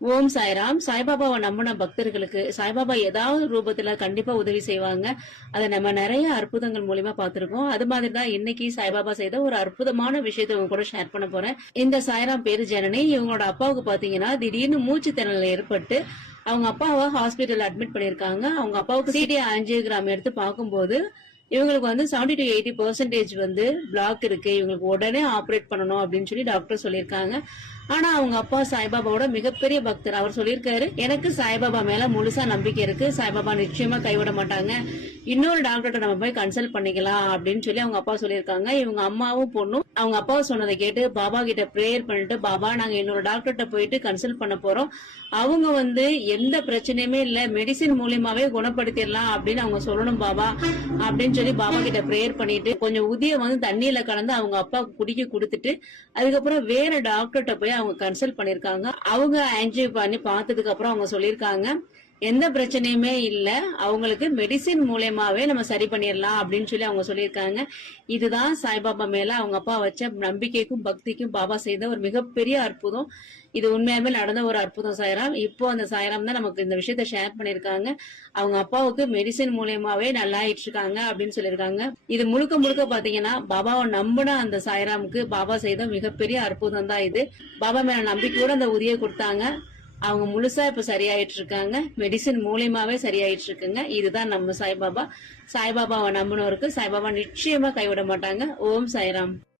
ஓம் சாய்ராம். சாய்பாபாவை நம்பின பக்தர்களுக்கு சாய்பாபா ஏதாவது ரூபத்துல கண்டிப்பா உதவி செய்வாங்க. அதை நம்ம நிறைய அற்புதங்கள் மூலியமா பார்த்திருக்கோம். அது மாதிரிதான் இன்னைக்கு சாய்பாபா செய்த ஒரு அற்புதமான விஷயத்தை உங்க கூட ஷேர் பண்ண போறேன். இந்த சாய்ராம் பேரு ஜனனி. இவங்களோட அப்பாவுக்கு பாத்தீங்கன்னா திடீர்னு மூச்சு திணறல் ஏற்பட்டு அவங்க அப்பாவை ஹாஸ்பிட்டல் அட்மிட் பண்ணிருக்காங்க. அவங்க அப்பாவுக்கு சிடி ஆஞ்சியோகிராம் எடுத்து பார்க்கும்போது இவங்களுக்கு 70 to 80% பிளாக் இருக்கு. இவங்களுக்கு உடனே ஆபரேட் பண்ணணும் அப்படின்னு சொல்லி டாக்டர் சொல்லியிருக்காங்க. ஆனா அவங்க அப்பா சாய்பாபாவோட மிகப்பெரிய பக்தர். அவர் சொல்லியிருக்காரு, எனக்கு சாய்பாபா மேல முழுசா நம்பிக்கை இருக்கு, சாய்பாபா நிச்சயமா கைவிட மாட்டாங்க, இன்னொரு டாக்டர்கிட்ட நம்ம போய் கன்சல்ட் பண்ணிக்கலாம் அப்படின்னு சொல்லி அவங்க அப்பா சொல்லியிருக்காங்க. இவங்க அம்மாவும் பொண்ணும் அவங்க அப்பா சொன்னதை கேட்டு பாபா கிட்ட பிரேயர் பண்ணிட்டு, பாபா நாங்க இன்னொரு டாக்டர்கிட்ட போயிட்டு கன்சல்ட் பண்ண போறோம், அவங்க எந்த பிரச்சனையுமே இல்ல, மெடிசின் மூலியமாவே குணப்படுத்திடலாம் அப்படின்னு அவங்க சொல்லணும் பாபா அப்படின்னு சொல்லி பாபா கிட்ட பிரேயர் பண்ணிட்டு கொஞ்சம் உதிய தண்ணியில கலந்து அவங்க அப்பாவுக்கு குடிக்க கொடுத்துட்டு அதுக்கப்புறம் வேற டாக்டர்கிட்ட போய் அவங்க கன்சல்ட் பண்ணிருக்காங்க. அவங்க ஆன்ஜியோ பண்ணி பார்த்ததுக்கு அப்புறம் அவங்க சொல்லிருக்காங்க, எந்த பிரச்சனையுமே இல்ல, அவங்களுக்கு மெடிசின் மூலமாவே நம்ம சரி பண்ணிடலாம் அப்படின்னு சொல்லி அவங்க சொல்லியிருக்காங்க. இதுதான் சாய்பாபா மேல அவங்க அப்பா வச்ச நம்பிக்கைக்கும் பக்திக்கும் பாபா செய்த ஒரு மிகப்பெரிய அற்புதம். இது உண்மையாலுமே நடந்த ஒரு அற்புதம் சாய்ராம். இப்போ அந்த சாய்ராம் தான் நமக்கு இந்த விஷயத்த ஷேர் பண்ணிருக்காங்க. அவங்க அப்பாவுக்கு மெடிசின் மூலயமாவே நல்லாயிட்டு இருக்காங்க அப்படின்னு சொல்லியிருக்காங்க. இது முழுக்க முழுக்க பாத்தீங்கன்னா பாபாவை நம்பின அந்த சாய்ராமுக்கு பாபா செய்த மிகப்பெரிய அற்புதம் தான் இது. பாபா மேல நம்பிக்கையோட அந்த உதவியை கொடுத்தாங்க. அவங்க முழுசா இப்ப சரியாயிட்டு இருக்காங்க. மெடிசின் மூலியமாவே சரியாயிட்டு இருக்குங்க. இதுதான் நம்ம சாய்பாபா. சாய்பாபாவை நம்பினோருக்கு சாய்பாபா நிச்சயமா கைவிட மாட்டாங்க. ஓம் சாய்ராம்.